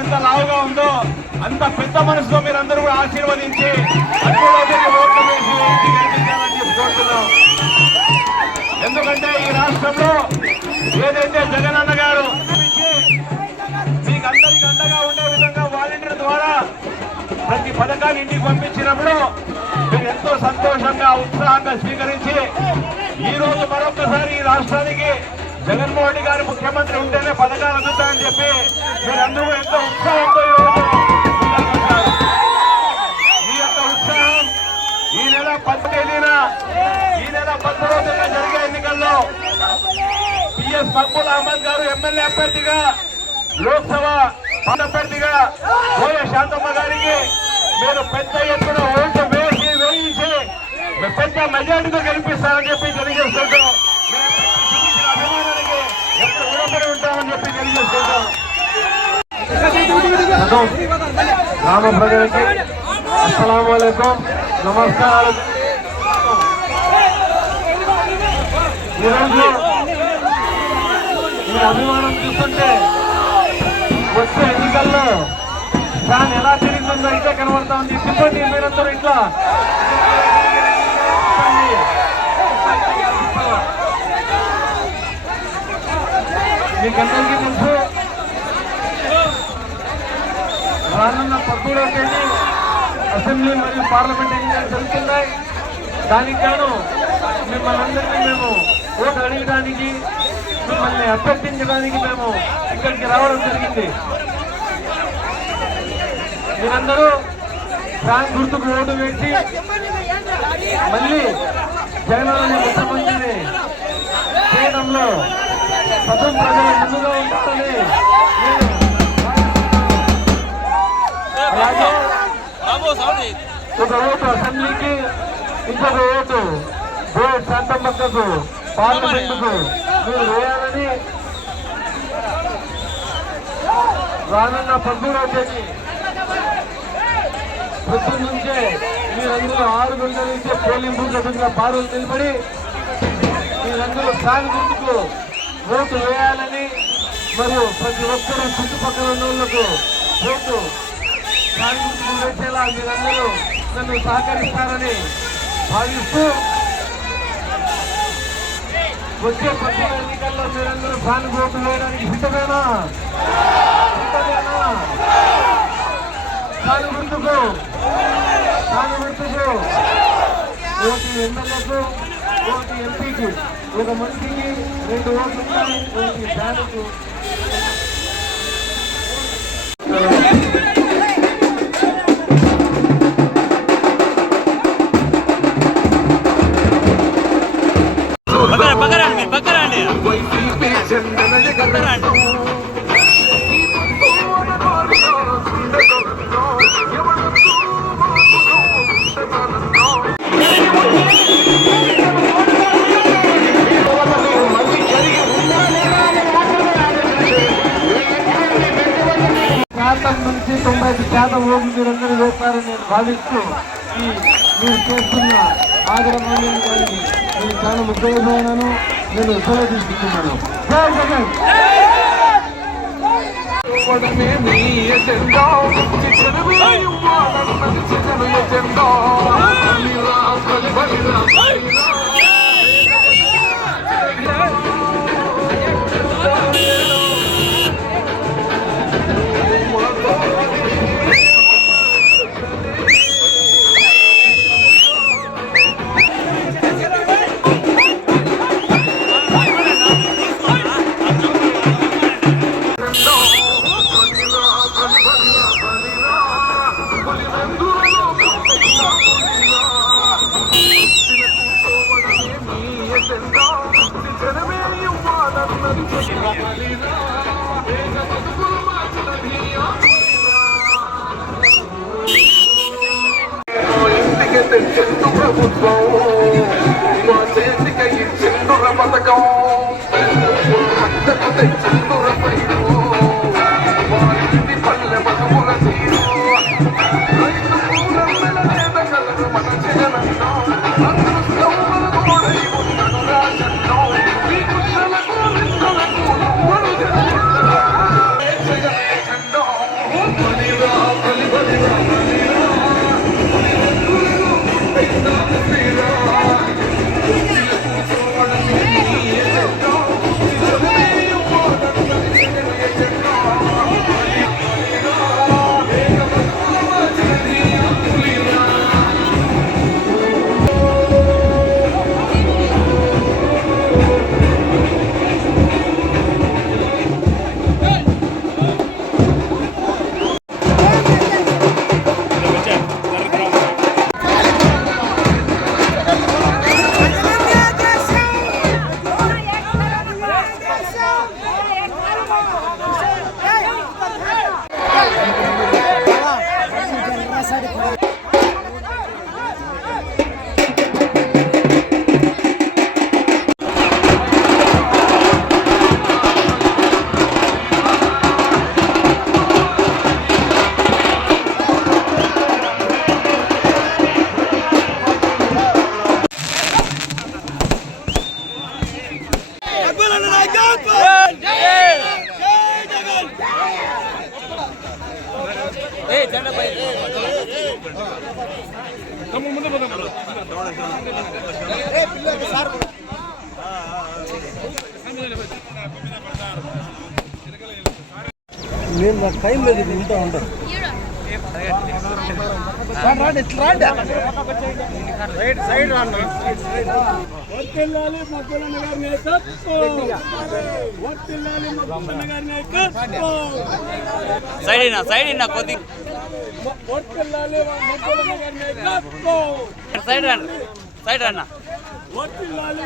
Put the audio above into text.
ఎంత లావా ఉందో అంత పెద్ద మనసుతో మీరు అందరూ కూడా ఆశీర్వదించి ఓట్లు వేసి గెలిపించాలని కోరుతున్నాం. ఎందుకంటే ఈ రాష్ట్రంలో ఏదైతే జగనన్న గారు మీకు అందరికి అండగా ఉండే విధంగా వాలంటీర్ ద్వారా ప్రతి పథకాన్ని ఇంటికి పంపించినప్పుడు మీరు ఎంతో సంతోషంగా ఉత్సాహంగా స్వీకరించి ఈ రోజు మరొకసారి ఈ రాష్ట్రానికి జగన్మోహన్ రెడ్డి గారు ముఖ్యమంత్రి ఉంటేనే పథకాలు అందుతాయని చెప్పి మీరందరూ ఎంతో ఉత్సాహంతో మీ యొక్క ఉత్సాహం ఈ నెల పది ఈ నెల పదమూడవ తేదీన జరిగే ఎన్నికల్లో పిఎస్ మక్బుల్ అహ్మద్ గారు ఎమ్మెల్యే అభ్యర్థిగా లోక్సభ అభ్యర్థిగా కోయ శాంతమ్మ గారికి మీరు పెద్ద ఎత్తున ఓటు వేసి వేయించి పెద్ద మెజార్టీతో కనిపిస్తారని చెప్పి తెలియజేస్తుంటాం ఎప్పుడు రుణపడి ఉంటామని చెప్పి తెలియజేస్తుంటాం గ్రామ ప్రజలకి అస్సలం నమస్కారం ఈరోజు మీరు అభిమానం చూస్తుంటే వచ్చే ఎన్నికల్లో ఫ్యాన్ ఎలా తిరిగిందో అయితే కనబడతా ఉంది సిబ్బంది మీరందరూ ఇట్లా మీకందరికీ తెలుసు రానున్న పద్దూడవ తేదీ అసెంబ్లీ మరియు పార్లమెంట్ ఎన్నికలు జరుగుతున్నాయి. దానికి గాను మిమ్మల్ని అందరినీ మేము ఓటు అడగడానికి మిమ్మల్ని అభ్యర్థించడానికి మేము ఇక్కడికి రావడం జరిగింది. మీరందరూ ఫ్యాన్ గుర్తుకు ఓటు వేసి మళ్ళీ జగన్ ముఖ్యమంత్రిని చేయడంలో సదం ప్రజలు ముందుగా ఉంటారని అలాగే ఒక ఓటు అసెంబ్లీకి ఇంకొక ఓటు. బోర్డు శాంతమ్మక్కకు పార్లమెంటుకు మీరు వేయాలని రానున్న పద్దూడవ తేదీ పొద్దున్న నుంచే మీరందరూ ఆరు గంటల నుంచే పోలింగ్ బూత్ ఎదురుగా బారులు నిలబడి మీరందరూ ఫ్యాన్ గుర్తుకు ఓటు వేయాలని మరియు ప్రతి ఒక్కరూ చుట్టుపక్కల ఉన్న వాళ్ళకు ఓటు ఫ్యాన్ వేసేలా మీరందరూ నన్ను సహకరిస్తారని భావిస్తూ వచ్చే పది ఎన్నికల్లో మీరందరూ ఫ్యాన్ ఓటు వేయడానికి సిద్ధమేనా? సిద్ధమేనా? ఫ్యాన్ గుర్తుకు ఫ్యాన్ గుర్తుకు ఓటు ఎమ్మెల్యేకు ఓటు ఎంపీకి ఒక మనిషికి రెండు ఓట్లు ఉంటాయి ఒకటి ఫ్యాన్కు పక్కన శాతం నుంచి తొంభై ఐదు శాతం ఓట్లు మీరందరూ వేస్తారని నేను భావిస్తూ ఈ మీరు చేస్తున్న ఆదరణ కానీ నేను చాలా ముఖ్యమైనను నేను సెలవు తీసుకుంటున్నాను. జై తెచ్చిండు ప్రభుత్వం మా చేతికి ఇచ్చిండుర పథకం అత్తకు తెచ్చిండుర పైరు ఇంటి పల్లె పథకం నేను నాకు టైం లేదు ఉంటా ఉంటా రాండి ఇట్లా రాండి. సైడ్ సైడ్ రాండి. వర్తిల్లాలి మక్కులన్న గారి నాయకత్వం. వర్తిల్లాలి మక్కులన్న గారి నాయకత్వం సైడ్ అయినా సైడ్ అయినా కొద్ది. వర్తిల్లాలి మక్కులన్న గారి నాయకత్వం. సైడ్ అన్న సైడ్ అన్న వర్తిల్లాలి